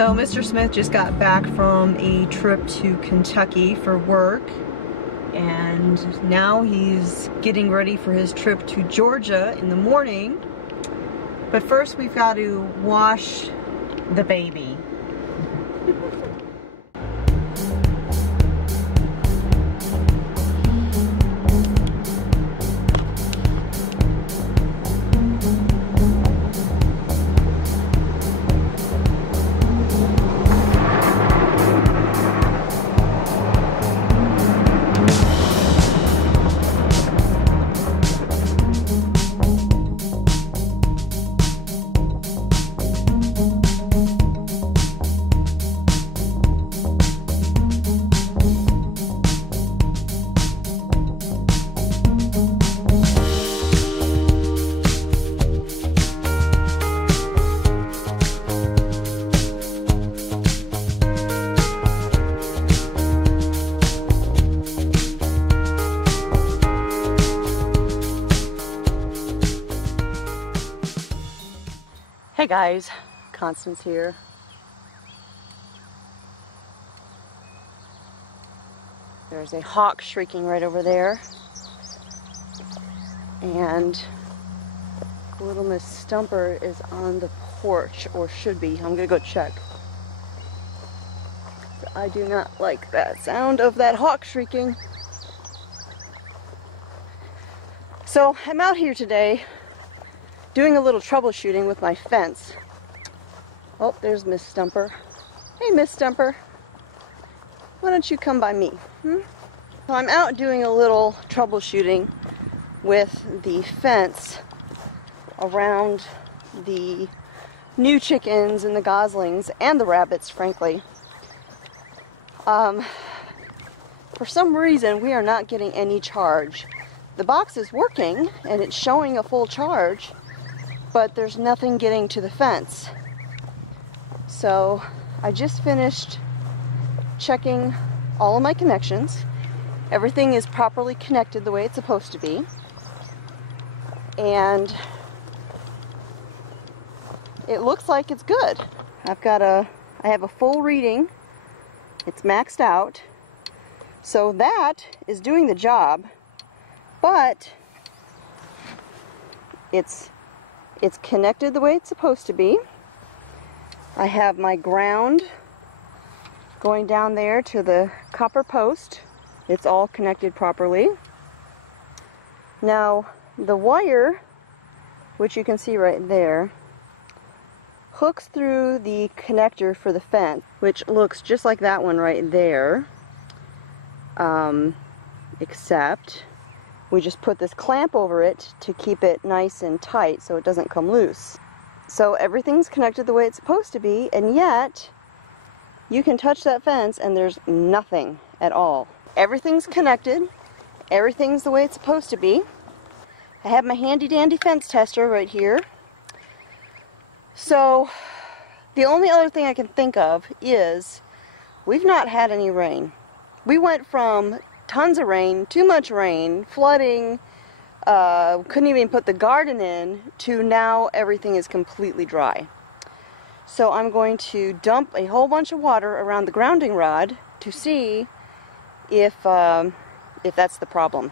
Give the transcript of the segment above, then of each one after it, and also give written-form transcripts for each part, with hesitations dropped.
So Mr. Smith just got back from a trip to Kentucky for work, and now he's getting ready for his trip to Georgia in the morning. But first we've got to wash the baby. Hey guys, Constance here. There's a hawk shrieking right over there. And little Miss Stumper is on the porch, or should be. I'm gonna go check. I do not like that sound of that hawk shrieking. So I'm out here today doing a little troubleshooting with my fence. Oh, there's Miss Stumper. Hey, Miss Stumper. Why don't you come by me? So I'm out doing a little troubleshooting with the fence around the new chickens and the goslings and the rabbits, frankly. For some reason, we are not getting any charge. The box is working and it's showing a full charge, but there's nothing getting to the fence. So I just finished checking all of my connections. Everything is properly connected the way it's supposed to be. And it looks like it's good. I have a full reading. It's maxed out. So that is doing the job, but it's connected the way it's supposed to be. I have my ground going down there to the copper post. It's all connected properly. Now, the wire, which you can see right there, hooks through the connector for the fence, which looks just like that one right there, except we just put this clamp over it to keep it nice and tight so it doesn't come loose. So everything's connected the way it's supposed to be, and yet you can touch that fence and there's nothing at all. Everything's connected. Everything's the way it's supposed to be. I have my handy dandy fence tester right here. So the only other thing I can think of is we've not had any rain. We went from tons of rain, too much rain, flooding, couldn't even put the garden in, to now everything is completely dry. So I'm going to dump a whole bunch of water around the grounding rod to see if that's the problem.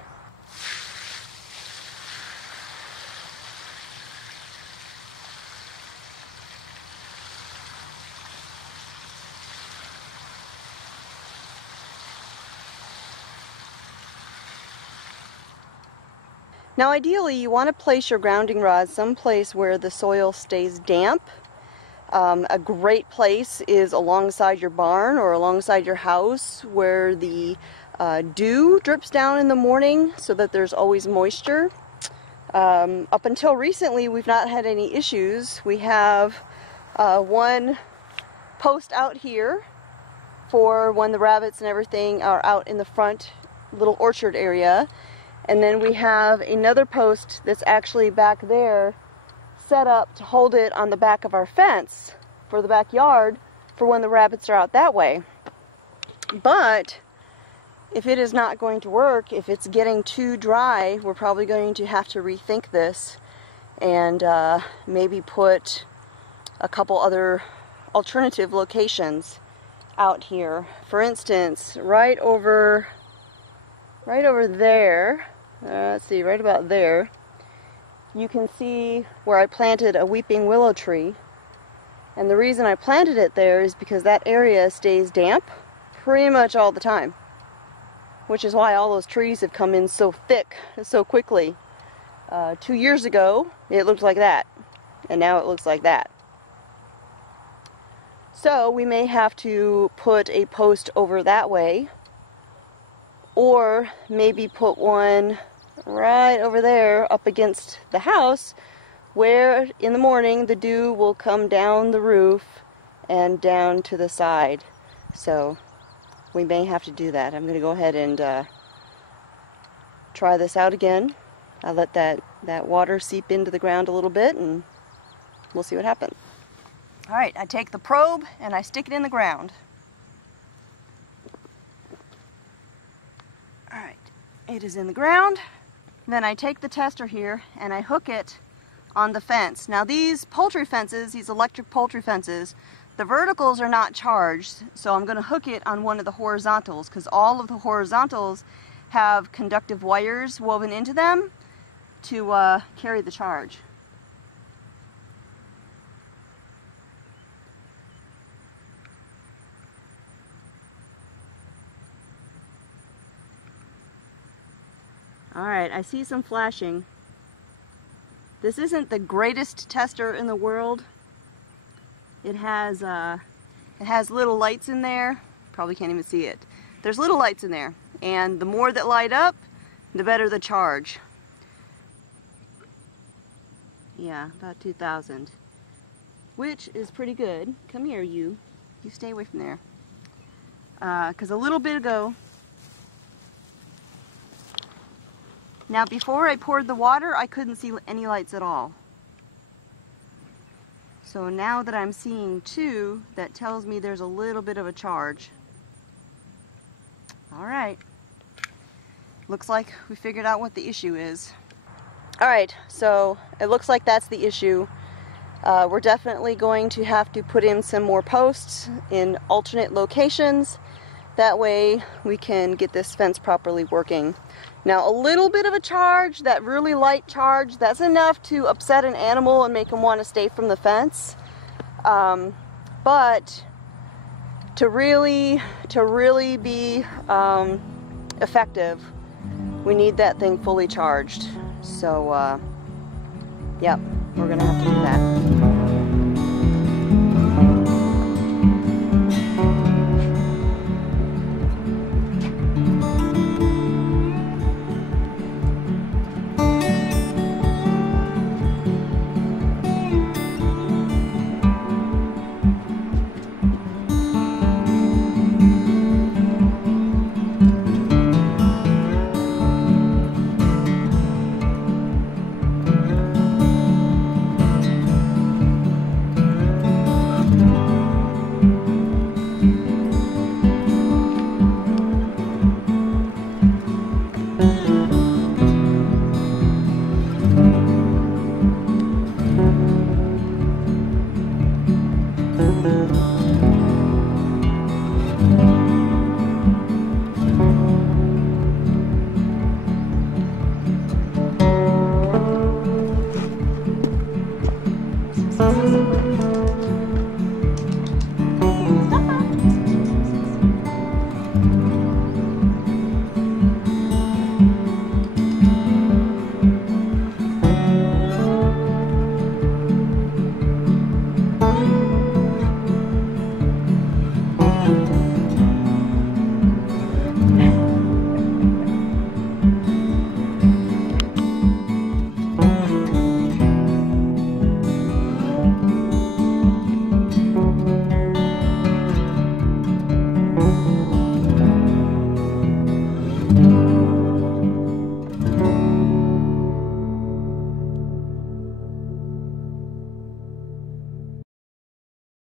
Now ideally you want to place your grounding rod someplace where the soil stays damp. A great place is alongside your barn or alongside your house where the dew drips down in the morning so that there's always moisture. Up until recently we've not had any issues. We have one post out here for when the rabbits and everything are out in the front little orchard area. And then we have another post that's actually back there set up to hold it on the back of our fence for the backyard for when the rabbits are out that way. But if it is not going to work, if it's getting too dry, we're probably going to have to rethink this and maybe put a couple other alternative locations out here. For instance, right over there, let's see, right about there, you can see where I planted a weeping willow tree. And the reason I planted it there is because that area stays damp pretty much all the time, which is why all those trees have come in so thick so quickly. 2 years ago it looked like that, and now it looks like that. So we may have to put a post over that way, or maybe put one right over there up against the house, where in the morning the dew will come down the roof and down to the side. So we may have to do that. I'm going to go ahead and try this out again. I'll let that water seep into the ground a little bit, and we'll see what happens. Alright, I take the probe and I stick it in the ground. Alright, it is in the ground. Then I take the tester here and I hook it on the fence. Now these poultry fences, these electric poultry fences, the verticals are not charged, so I'm going to hook it on one of the horizontals, because all of the horizontals have conductive wires woven into them to carry the charge. Alright, I see some flashing. This isn't the greatest tester in the world. It has little lights in there. Probably can't even see it. There's little lights in there, and the more that light up, the better the charge. Yeah, about 2,000, which is pretty good. Come here, you stay away from there. Because a little bit ago, now before I poured the water, I couldn't see any lights at all. So now that I'm seeing 2, that tells me there's a little bit of a charge. Alright, looks like we figured out what the issue is. Alright, so it looks like that's the issue. We're definitely going to have to put in some more posts in alternate locations. That way we can get this fence properly working. Now a little bit of a charge, that really light charge, that's enough to upset an animal and make them want to stay from the fence. But to really be effective, we need that thing fully charged. So, yep, we're gonna have to do that.